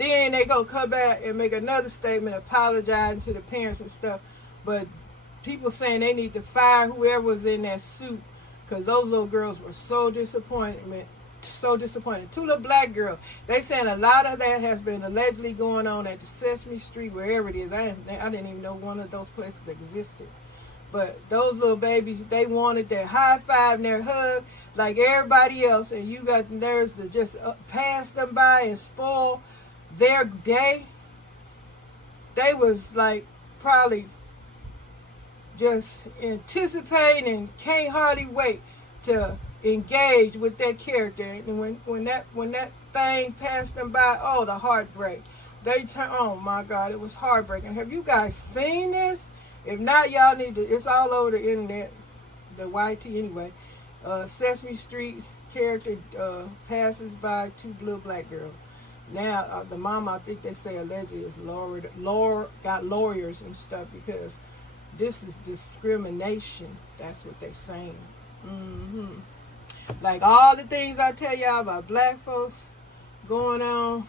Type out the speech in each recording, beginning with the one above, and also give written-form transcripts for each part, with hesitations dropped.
Then they gonna come back and make another statement apologizing to the parents and stuff. But people saying they need to fire whoever was in that suit because those little girls were so disappointed, man. So disappointed. Two little black girls. They saying a lot of that has been allegedly going on at the Sesame Street, wherever it is. I didn't even know one of those places existed. But those little babies, they wanted their high five and their hug like everybody else, and you got the nerves to just pass them by and spoil their day. They was like probably just anticipating and can't hardly wait to engage with that character. And when that thing passed them by, oh, the heartbreak. They turn, oh my God, it was heartbreaking. Have you guys seen this? If not, y'all need to, it's all over the internet, the YT anyway. Sesame Street character passes by two little black girls. Now, the mama, I think they say allegedly is got lawyers and stuff because this is discrimination. That's what they're saying. Like all the things I tell y'all about black folks going on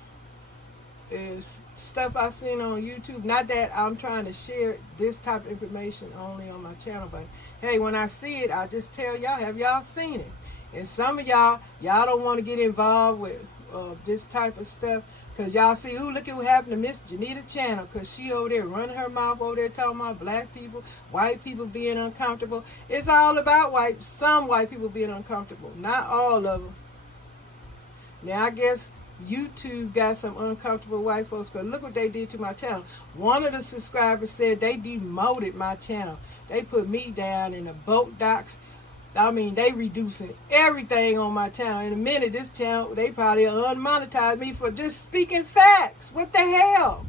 is stuff I seen on YouTube. Not that I'm trying to share this type of information only on my channel, but hey, when I see it, I just tell y'all, have y'all seen it? And some of y'all don't want to get involved with this type of stuff because y'all see, look at what happened to Miss JENITA channel because she over there running her mouth over there talking about black people, white people being uncomfortable. It's all about some white people being uncomfortable, not all of them. Now, I guess YouTube got some uncomfortable white folks because look what they did to my channel. One of the subscribers said they demoted my channel. They put me down in the boat docks. I mean, they reducing everything on my channel. In a minute, this channel, they probably unmonetize me for just speaking facts. What the hell?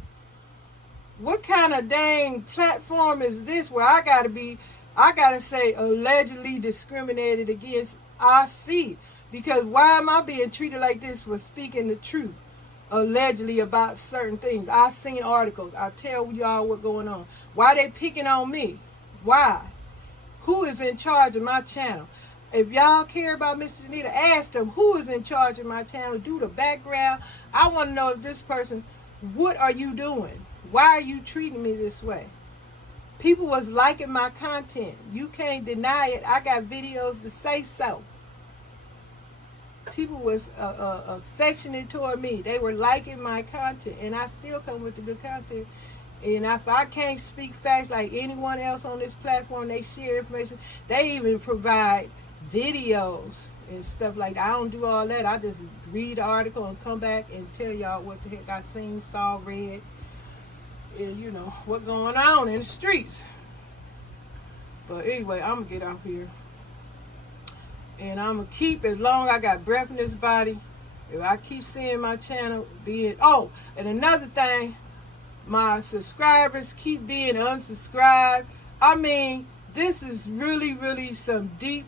What kind of dang platform is this where I gotta say allegedly discriminated against? I see. Because why am I being treated like this for speaking the truth? Allegedly about certain things. I seen articles. I tell y'all what's going on. Why they picking on me? Why? Who is in charge of my channel? If y'all care about Mr. JENITA, ask them who is in charge of my channel. Do the background. I want to know if this person, what are you doing? Why are you treating me this way? People was liking my content. You can't deny it. I got videos to say so. People was affectionate toward me. They were liking my content, and I still come with the good content. And if I can't speak facts like anyone else on this platform, they share information. They even provide videos and stuff like that. I don't do all that. I just read the article and come back and tell y'all what the heck I seen, saw, read, and you know, what going on in the streets. But anyway, I'm going to get off here. And I'm going to keep, as long as I got breath in this body, if I keep seeing my channel being, oh, and another thing, my subscribers keep being unsubscribed. I mean, this is really, really some deep,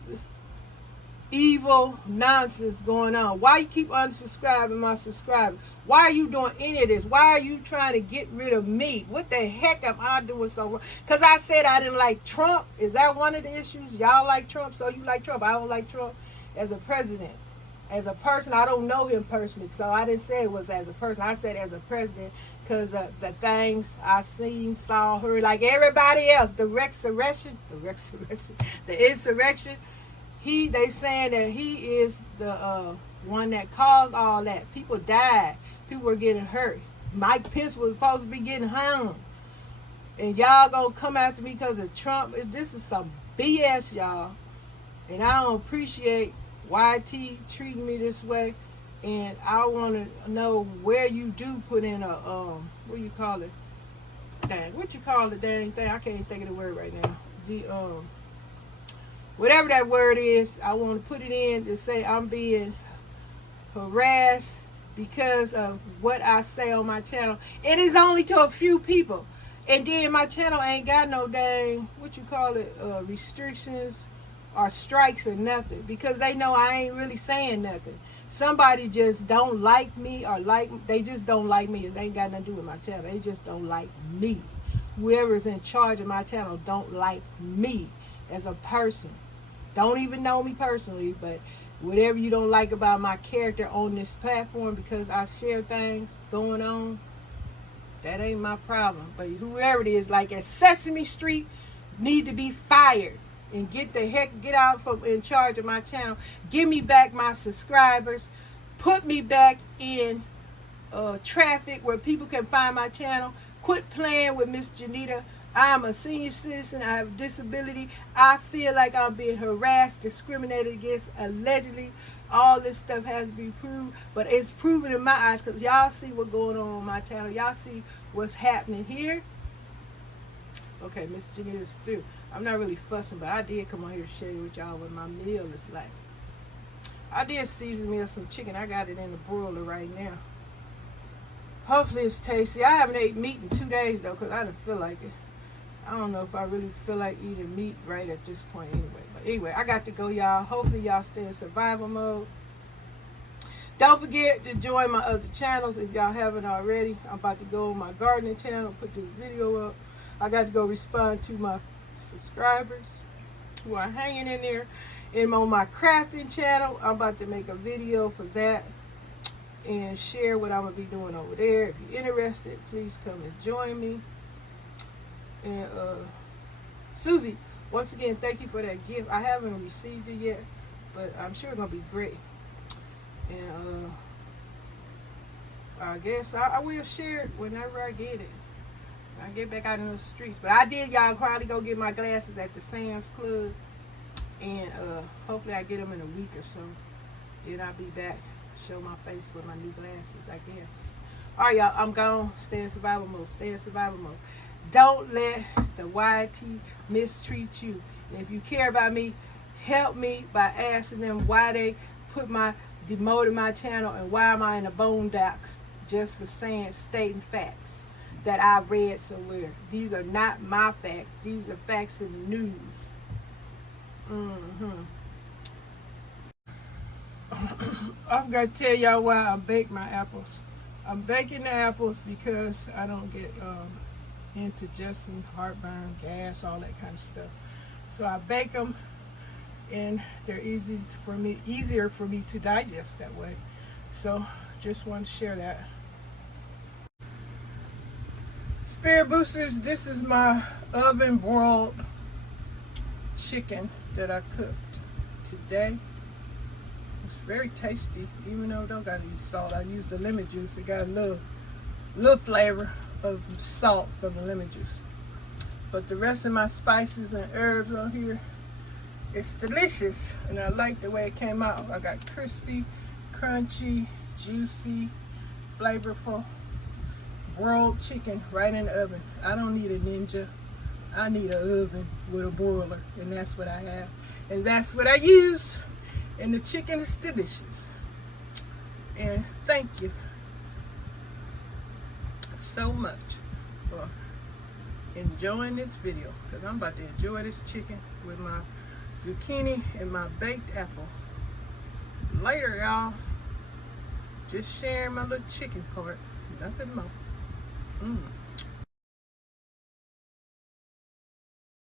evil nonsense going on. Why you keep unsubscribing my subscribers? Why are you doing any of this? Why are you trying to get rid of me? What the heck am I doing so wrong? Because I said I didn't like Trump. Is that one of the issues? Y'all like Trump, so you like Trump. I don't like Trump as a president. As a person, I don't know him personally, so I didn't say it was as a person. I said as a president because the things I seen, saw, heard, like everybody else. The insurrection, they saying that he is the one that caused all that. People died. People were getting hurt. Mike Pence was supposed to be getting hung. And y'all gonna come after me because of Trump. This is some BS, y'all. And I don't appreciate YT treating me this way. And I want to know where you do put in a, what do you call it? Dang, what you call the dang thing? I can't even think of the word right now. The, whatever that word is, I want to put it in to say I'm being harassed because of what I say on my channel. It is only to a few people. And then my channel ain't got no dang, what you call it, restrictions or strikes or nothing. Because they know I ain't really saying nothing. Somebody just don't like me or they just don't like me. It ain't got nothing to do with my channel. They just don't like me. Whoever's in charge of my channel don't like me as a person. Don't even know me personally, but whatever you don't like about my character on this platform, because I share things going on, that ain't my problem. But whoever it is, like at Sesame Street, need to be fired and get out from in charge of my channel. Give me back my subscribers. Put me back in traffic where people can find my channel. Quit playing with Miss JENITA. I'm a senior citizen. I have a disability. I feel like I'm being harassed, discriminated against, allegedly. All this stuff has to be proved, but it's proven in my eyes, because y'all see what's going on my channel. Y'all see what's happening here. Okay, Miss JENITA stew. I'm not really fussing, but I did come on here to share with y'all what my meal is like. I did season me some chicken. I got it in the broiler right now. Hopefully it's tasty. I haven't ate meat in 2 days though, because I didn't feel like it. I don't know if I really feel like eating meat right at this point anyway. But anyway, I got to go, y'all. Hopefully y'all stay in survival mode. Don't forget to join my other channels if y'all haven't already. I'm about to go on my gardening channel, put this video up. I got to go respond to my subscribers who are hanging in there. And on my crafting channel, I'm about to make a video for that and share what I'm going to be doing over there. If you're interested, please come and join me. And Susie, once again, thank you for that gift. I haven't received it yet, but I'm sure it's going to be great. And I guess I will share it whenever I get it. I get back out in the streets. But I did, y'all, probably go get my glasses at the Sam's Club. And hopefully I get them in a week or so. Then I'll be back, show my face with my new glasses, I guess. All right, y'all, I'm gone. Stay in survival mode. Stay in survival mode. Don't let the YT mistreat you. And if you care about me, help me by asking them why they demoted my channel and why am I in the boondocks just for stating facts that I read somewhere. These are not my facts. These are facts in the news. I've got to tell y'all why I bake my apples. I'm baking the apples because I don't get indigestion, heartburn, gas, all that kind of stuff. So I bake them, and they're easier for me to digest that way. So just want to share that. Spirit boosters, this is my oven broiled chicken that I cooked today. It's very tasty, even though I don't got any salt. I used the lemon juice. It got a little flavor of salt from the lemon juice. But the rest of my spices and herbs on here, it's delicious, and I like the way it came out. I got crispy, crunchy, juicy, flavorful broiled chicken right in the oven. I don't need a Ninja. I need an oven with a broiler, and that's what I have. And that's what I use. And the chicken is delicious. And thank you so much for enjoying this video, because I'm about to enjoy this chicken with my zucchini and my baked apple. Later, y'all. Just sharing my little chicken part. Nothing more.